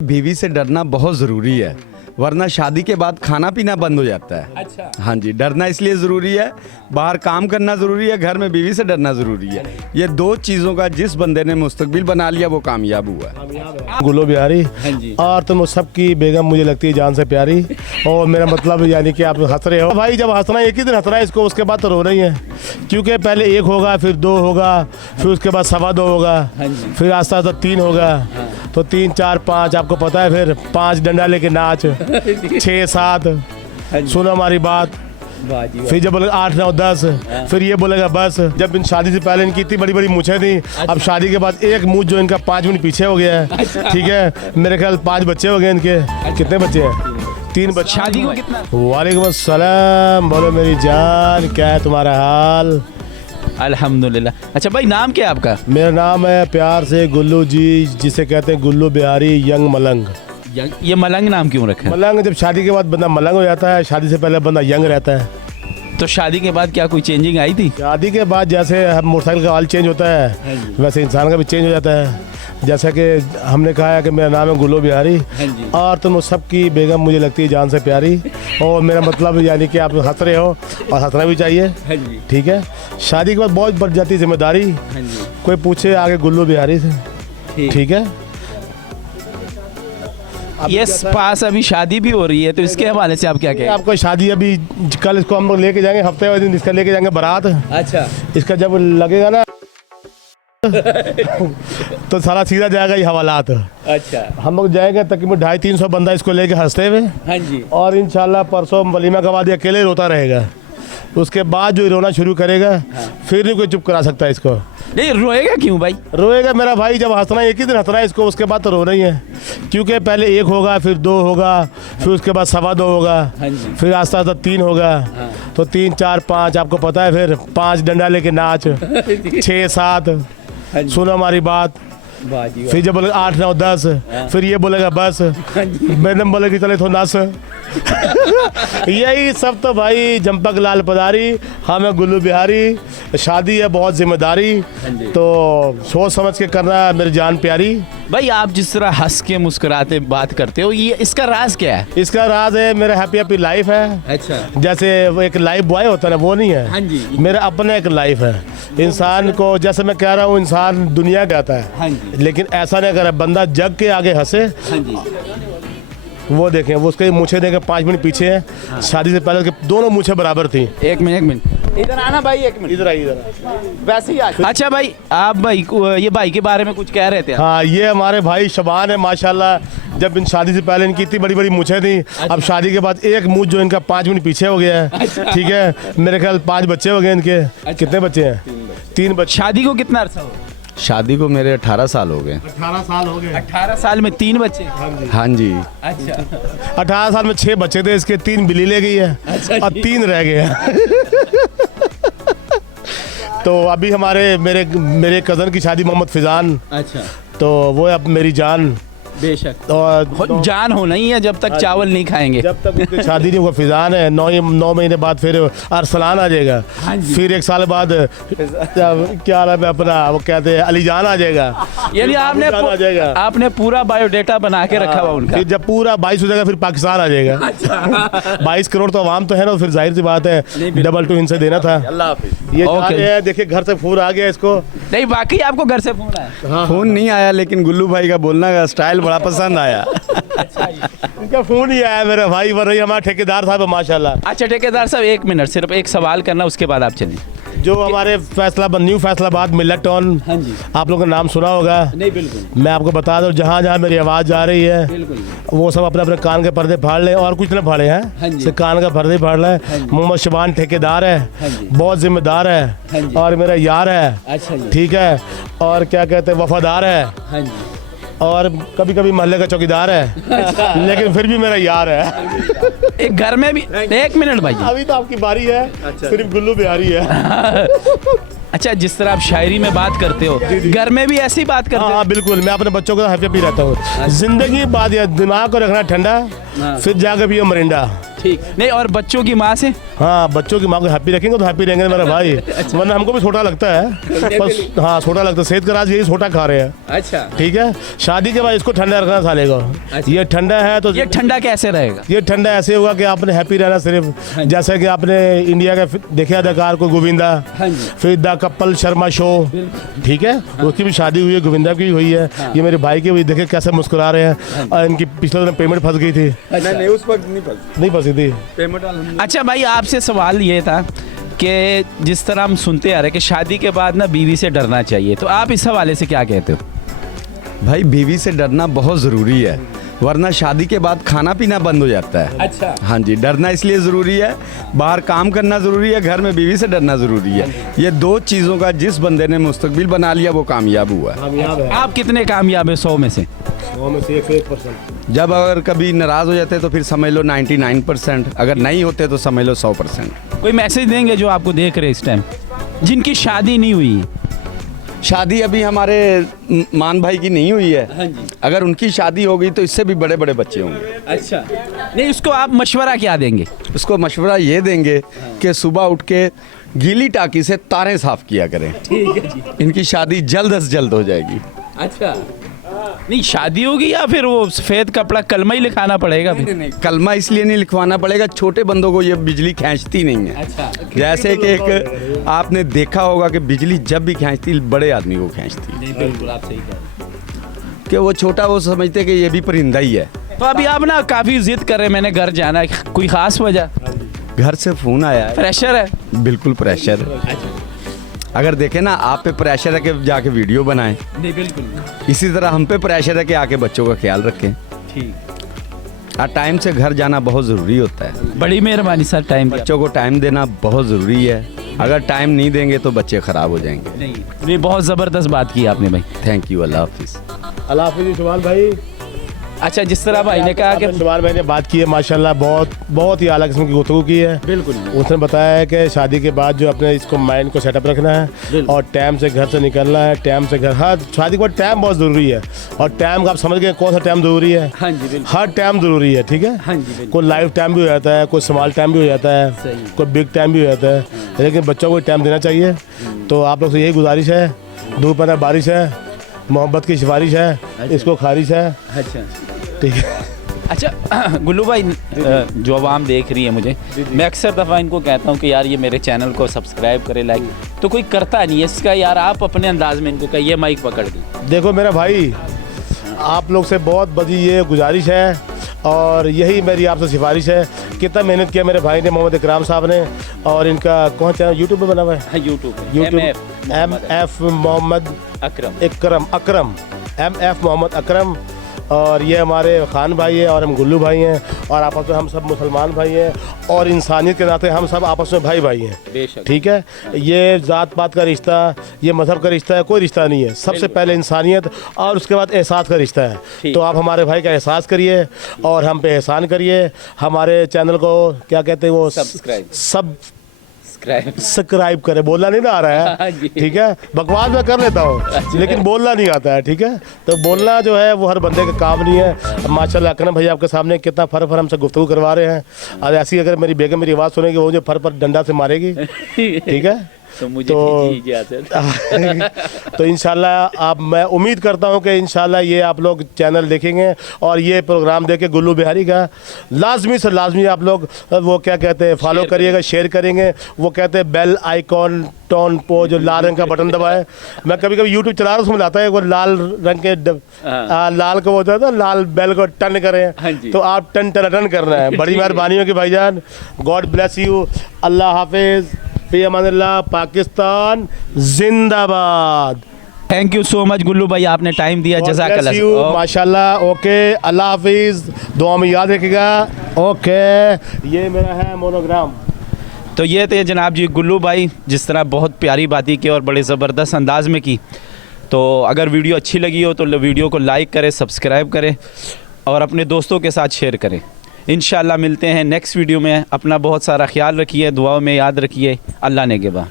बीवी से डरना बहुत ज़रूरी है, वरना शादी के बाद खाना पीना बंद हो जाता है। अच्छा। हाँ जी, डरना इसलिए ज़रूरी है, बाहर काम करना ज़रूरी है, घर में बीवी से डरना ज़रूरी है। ये दो चीज़ों का जिस बंदे ने मुस्तकबिल बना लिया वो कामयाब हुआ है। गुल्लो बिहारी हाँ जी। और तुम सबकी बेगम मुझे लगती है जान से प्यारी। और मेरा मतलब यानी कि आप हंस रहे हो भाई, जब हंसना एक ही दिन हंसना है इसको, उसके बाद तो रो रही है, क्योंकि पहले एक होगा, फिर दो होगा, फिर उसके बाद सवा दो होगा, हाँ जी। फिर आस्ता आस्ता तीन होगा, तो 3 4 5 आपको पता है, फिर 5 डंडा लेके नाच, 6 7 सुनो हमारी बात, वाह जी वाह। फिर जब बोलेगा 8 9 10, फिर ये बोलेगा बस। जब इन शादी से पहले इनकी इतनी बड़ी बड़ी मूछें थी, अब शादी के बाद एक मूछ जो इनका 5 मिनट पीछे हो गया है। ठीक है, मेरे ख्याल 5 बच्चे हो गए इनके। कितने बच्चे हैं? 3 बच्चे। शादी को कितना? वालेकुम अस्सलाम, बोलो मेरी जान, क्या है तुम्हारा हाल? अल्हम्दुलिल्लाह। अच्छा भाई, नाम क्या है आपका? मेरा नाम है प्यार से गुल्लू जी, जिसे कहते हैं गुल्लू बिहारी यंग मलंग। ये मलंग नाम क्यों रखा है? मलंग, जब शादी के बाद बंदा मलंग हो जाता है, शादी से पहले बंदा यंग रहता है। तो शादी के बाद क्या कोई चेंजिंग आई थी? शादी के बाद जैसे मोटरसाइकिल का ऑयल चेंज होता है, वैसे इंसान का भी चेंज हो जाता है। जैसा कि हमने कहा है कि मेरा नाम है गुल्लो बिहारी और तुम सबकी बेगम मुझे लगती है जान से प्यारी। और मेरा मतलब यानी कि आप हंस रहे हो और हंसना भी चाहिए। ठीक है, शादी के बाद बहुत बढ़ जाती है जिम्मेदारी। कोई पूछे आगे गुल्लो बिहारी से। ठीक है, ये पास अभी शादी भी हो रही है, तो इसके हवाले से आप क्या कहें? आपको शादी अभी कल इसको हम लोग लेके जाएंगे, हफ्ते वाले दिन इसका लेके जाएंगे बारात। अच्छा। इसका जब लगेगा ना तो सारा सीधा जाएगा ये हवालात। अच्छा। हम लोग जाएंगे तकरीबन 250-300 बंदा इसको लेके हंसते हुए, हाँ जी। और इंशाल्लाह परसों वलीमा के बाद ये अकेले रोता रहेगा। उसके बाद जो रोना शुरू करेगा, फिर नहीं कोई चुप करा सकता इसको। नहीं, रोएगा क्यों भाई? रोएगा मेरा भाई, जब हंसना एक ही दिन हंसना है इसको, उसके बाद तो रो रही है, क्योंकि पहले एक होगा, फिर 2 होगा, फिर उसके बाद सवा 2 होगा, हाँ जी। फिर आस्ता आस्ता 3 होगा, तो 3 4 5 आपको पता है, फिर 5 डंडा लेके नाच, 6 7 सुनो हमारी बात, वाह जी वाह। फिर जब बोलेगा 8 9 10, फिर ये बोलेगा बस। मैडम बोलेगी चले तो नस। यही सब तो भाई जंपक लाल पधारी, हम है गुल्लू बिहारी। शादी है बहुत जिम्मेदारी, तो सोच समझ के करना है मेरी जान प्यारी। भाई, आप जिस तरह हंस के मुस्कुराते बात करते हो, ये इसका राज क्या है? इसका राज है मेरा हैप्पी हैप्पी लाइफ है। अच्छा। जैसे वो एक लाइफ बॉय होता है ना, वो नहीं है। हाँ जी। मेरा अपना एक लाइफ है। इंसान को, जैसे मैं कह रहा हूँ, इंसान दुनिया कहता है, हाँ जी। लेकिन ऐसा नहीं करे बंदा जग के आगे हंसे। हाँ जी। वो देखें, वो उसके मूछें देखें 5 मिनट पीछे है। शादी से पहले उसके दोनों मूछें बराबर थी। एक मिनट इधर आना भाई, 1 मिनट। इधर आई, इधर। वैसे ही अच्छा भाई, आप भाई ये भाई के बारे में कुछ कह रहे थे आप? हाँ, ये हमारे भाई शबान है माशाल्लाह। जब इन शादी से पहले इनकी इतनी बड़ी बड़ी मूछें थी, अब शादी के बाद एक मूछ जो इनका 5 मिनट पीछे हो गया है। ठीक है, मेरे ख्याल 5 बच्चे हो गए इनके। कितने बच्चे हैं? 3 बच्चे। शादी को कितना अर्सा हो? शादी को मेरे 18 साल हो गए। 18 साल हो गए। 18 साल में 3 बच्चे? हाँ जी। अच्छा। 18 साल में 6 बच्चे थे इसके, 3 बिल्ली ले गई है और 3 रह गए हैं। तो अभी मेरे कज़न की शादी मोहम्मद फिजान, अच्छा। तो वो अब मेरी जान। बेशक। और जान होना ही है जब तक चावल नहीं खाएंगे। जब तक उनकी शादी नहीं, वो फिजान है। 9 महीने बाद फिर अरसलान आ जाएगा। हाँ जी। फिर 1 साल बाद क्या नाम है अपना, वो कहते हैं अलीजान आ जाएगा। यानी आ जाएगा। आपने पूरा बायोडेटा बना के रखा हुआ उनका। फिर जब पूरा 22 हो जाएगा, फिर पाकिस्तान आ जाएगा। 22 करोड़ तो आवाम तो है ना, फिर जाहिर सी बात है डबल 2 इनसे देना था। अल्लाह हाफिज़। ये जा रहे हैं, देखिए घर से फोन आ गया इसको। नहीं, बाकी आपको घर से फोन आया? फोन नहीं आया, लेकिन गुल्लू भाई का बोलना का स्टाइल बड़ा पसंद आया। इनका फोन ही आया मेरा भाई, वरना हमारा ठेकेदार साहब है माशाल्लाह। अच्छा ठेकेदार साहब, 1 मिनट, सिर्फ एक सवाल करना, उसके बाद आप चलिए। जो हमारे न्यू फैसलाबाद मिलेट टाउन, हाँ जी। आप लोगों का नाम सुना होगा। नहीं, बिल्कुल मैं आपको बता दूं, जहाँ जहाँ मेरी आवाज़ जा रही है, बिल्कुल। वो सब अपने अपने कान के पर्दे फाड़ लें, और कुछ ना फाड़े हैं। हाँ जी। सिर्फ कान का पर्दे फाड़ लें। मोहम्मद शबान ठेकेदार है, हाँ जी। बहुत जिम्मेदार है, हाँ जी। और मेरा यार है। अच्छा जी। ठीक है, और क्या कहते हैं, वफादार है, हाँ जी। और कभी कभी मोहल्ले का चौकीदार है, लेकिन फिर भी मेरा यार है। एक घर में भी। 1 मिनट भाई। अभी तो आपकी बारी है। सिर्फ गुल्लू बिहारी है। अच्छा, जिस तरह आप शायरी में बात करते हो, घर में भी ऐसी बात करते हाँ हो? हाँ बिल्कुल, मैं अपने बच्चों को हैप्पी रहता हूँ। जिंदगी बाद या दिमाग को रखना ठंडा, फिर जाकर पियो मरिंडा। ठीक। नहीं, और बच्चों की माँ से? हाँ, बच्चों की माँ को हैप्पी रखेंगे तो हैप्पी रहेंगे मेरा भाई। वरना हमको भी छोटा लगता है, पर हाँ छोटा लगता है। सेहत का राज यही छोटा खा रहे हैं। अच्छा, ठीक है, शादी के बाद इसको ठंडा रखना साले को। ये ठंडा है तो ये ठंडा कैसे रहेगा? ये ठंडा ऐसे होगा कि आपने हैप्पी रहना सिर्फ। जैसे कि आपने इंडिया का देखे अदाकार को गोविंदा, फिर द कपल शर्मा शो, ठीक है, उसकी भी शादी हुई है, गोविंदा की भी हुई है। ये मेरे भाई की हुई, देखे कैसे मुस्कुरा रहे हैं। और इनकी पिछले दिन पेमेंट फंस गई थी। नहीं उस वक्त नहीं फंसी थी पेमेंट। अच्छा भाई, आपसे सवाल ये था कि जिस तरह हम सुनते आ रहे कि शादी के बाद ना बीवी से डरना चाहिए, तो आप इस हवाले से क्या कहते हो? भाई बीवी से डरना बहुत ज़रूरी है, वरना शादी के बाद खाना पीना बंद हो जाता है। अच्छा, हाँ जी, डरना इसलिए ज़रूरी है, बाहर काम करना ज़रूरी है, घर में बीवी से डरना ज़रूरी है। ये दो चीज़ों का जिस बंदे ने मुस्तकबिल बना लिया वो कामयाब हुआ है। कामयाब है। आप कितने कामयाब है 100 में से? 100 में से 101%। जब अगर कभी नाराज़ हो जाते तो फिर समझ लो 99%, अगर नहीं होते तो समझ लो 100%। कोई मैसेज देंगे जो आपको देख रहे इस टाइम, जिनकी शादी नहीं हुई? शादी अभी हमारे मान भाई की नहीं हुई है। हाँ जी। अगर उनकी शादी हो गई तो इससे भी बड़े बड़े बच्चे होंगे। अच्छा, नहीं उसको आप मशवरा क्या देंगे? उसको मशवरा ये देंगे कि सुबह उठ के गीली टाकी से तारे साफ किया करें। ठीक है जी। इनकी शादी जल्द से जल्द हो जाएगी। अच्छा, नहीं शादी होगी या फिर वो सफ़ेद कपड़ा कलमा ही लिखाना पड़ेगा? नहीं, कलमा इसलिए नहीं लिखवाना पड़ेगा, छोटे बंदों को ये बिजली खींचती नहीं है। अच्छा, जैसे कि एक आपने देखा होगा कि बिजली जब भी खींचती बड़े आदमी को खींचती है। नहीं बिल्कुल आप सही कह रहे हैं। कि वो छोटा वो समझते कि ये भी परिंदा ही है। तो अभी आप ना काफ़ी जिद कर रहे हैं, मैंने घर जाना है, कोई ख़ास वजह? घर से फ़ोन आया है। प्रेशर है? बिल्कुल प्रेशर। अगर देखें ना, आप पे प्रेशर है कि जाके वीडियो बनाएं, नहीं बिल्कुल। इसी तरह हम पे प्रेशर है कि आके बच्चों का ख्याल रखें। ठीक। टाइम से घर जाना बहुत ज़रूरी होता है। बड़ी मेहरबानी सर, टाइम बच्चों को टाइम देना बहुत ज़रूरी है। अगर टाइम नहीं देंगे तो बच्चे ख़राब हो जाएंगे। नहीं, ये बहुत ज़बरदस्त बात की आपने भाई। थैंक यू, अल्लाह हाफिज़। अल्लाह हाफिज़ शुमाल भाई। अच्छा, जिस तरह भाई ने कहा कि शुमाल भाई ने बात की है, माशाल्लाह बहुत ही आला किस्म की गुफ्तगू की है। बिल्कुल। उसने बताया है कि शादी के बाद जो अपने इसको माइंड को सेटअप रखना है और टाइम से घर से निकलना है, टाइम से घर। हर शादी के बाद टाइम बहुत ज़रूरी है, और टाइम का आप समझ गए कौन सा टाइम ज़रूरी है। हाँ जी बिल्कुल। हर टाइम ज़रूरी है, ठीक है। हाँ जी बिल्कुल। कोई लाइफ टाइम भी हो जाता है, कोई स्मॉल टाइम भी हो जाता है, सही। कोई बिग टाइम भी हो जाता है, लेकिन बच्चों को टाइम देना चाहिए। तो आप लोग से यही गुजारिश है, धूप है बारिश है, मोहब्बत की सिफारिश है, इसको खारिश है। अच्छा ठीक है। अच्छा गुल्लू भाई, जो आवाम देख रही है मुझे, मैं अक्सर दफ़ा इनको कहता हूँ कि यार ये मेरे चैनल को सब्सक्राइब करे, लाइक, तो कोई करता नहीं है इसका। यार आप अपने अंदाज में इनको कहिए, माइक पकड़ के। देखो मेरा भाई, आप लोग से बहुत बड़ी ये गुजारिश है और यही मेरी आपसे सिफारिश है। कितना मेहनत किया मेरे भाई ने, मोहम्मद इकराम साहब ने, और इनका कौन चैनल यूट्यूब पे बना हुआ है? YouTube MF Mohammad Akram MF Mohammad Akram. और ये हमारे खान भाई है और हम गुल्लू भाई हैं, और आपस में हम सब मुसलमान भाई हैं, और इंसानियत के नाते हम सब आपस में भाई भाई हैं। ठीक है, ये ज़ात पात का रिश्ता, ये मज़हब का रिश्ता है, कोई रिश्ता नहीं है। सबसे पहले इंसानियत और उसके बाद एहसास का रिश्ता है। तो आप हमारे भाई का एहसास करिए और हम पे एहसान करिए। हमारे चैनल को क्या कहते हैं वो, सब्सक्राइब करे, बोलना नहीं ना आ रहा है, ठीक है। बकवास मैं कर लेता हूँ लेकिन बोलना नहीं आता है, ठीक है। तो बोलना जो है वो हर बंदे का काम नहीं है। माशाल्लाह अकरम भाई आपके सामने कितना फर हमसे गुफ्तगू करवा रहे हैं, और ऐसी अगर मेरी बेगम मेरी आवाज़ सुनेगी वो मुझे फर पर डंडा से मारेगी, ठीक है। तो मुझे तो इंशाल्लाह आप, मैं उम्मीद करता हूं कि इंशाल्लाह ये आप लोग चैनल देखेंगे और ये प्रोग्राम देखे गुल्लू बिहारी का लाजमी से लाजमी आप लोग वो क्या कहते हैं फॉलो करिएगा, शेयर करेंगे। वो कहते हैं बेल आइकॉन टोन पो, जो लाल रंग का बटन दबाए। मैं कभी कभी यूट्यूब चला रहा हूँ, उसमें लाता है वो लाल रंग के लाल को होता है ना, लाल बेल को टन करें, तो आप टन करना है। बड़ी मेहरबानी होगी भाईजान। God bless you. अल्लाह हाफिज़। फी अमानिल्लाह। पाकिस्तान जिंदाबाद। थैंक यू सो मच गुल्लू भाई, आपने टाइम दिया, जज़ाकल्लाह। माशाल्लाह। ओके, अल्लाह हाफिज़। दुआ में याद रखिएगा। ओके, ये मेरा है मोनोग्राम। तो ये थे जनाब जी गुल्लू भाई, जिस तरह बहुत प्यारी बातें की और बड़े ज़बरदस्त अंदाज में की। तो अगर वीडियो अच्छी लगी हो तो वीडियो को लाइक करें, सब्सक्राइब करें और अपने दोस्तों के साथ शेयर करें। इंशाल्लाह मिलते हैं नेक्स्ट वीडियो में। अपना बहुत सारा ख्याल रखिए, दुआओं में याद रखिए। अल्लाह ने के बाद।